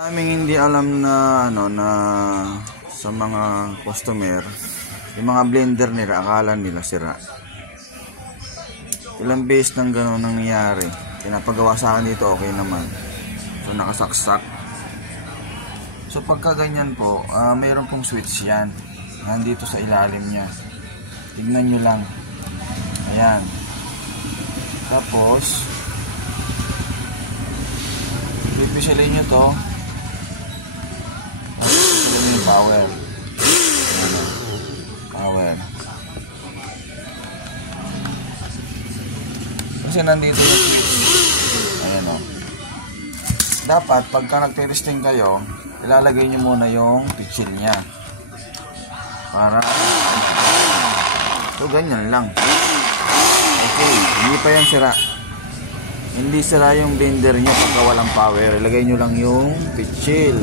Aming hindi alam na sa mga customer, yung mga blender nila akala nila sira. Ilang beses nang gano'n nangyayari. Pinapagawa sa akin dito, okay naman. So nakasaksak. So pagka ganyan po, mayroon pong switch yan. Nandito sa ilalim niya. Tignan nyo lang. Ayan. Tapos pipisilin nyo to. Yung power. Power. Kasi nandito yung switch. Ayan o. Dapat pagka nagte-testing kayo, ilalagay nyo muna yung pitchil nya. Para so ganyan lang. Okay, hindi pa yan sira. Hindi sira yung blender nya pagka walang power. Ilagay nyo lang yung pitchil.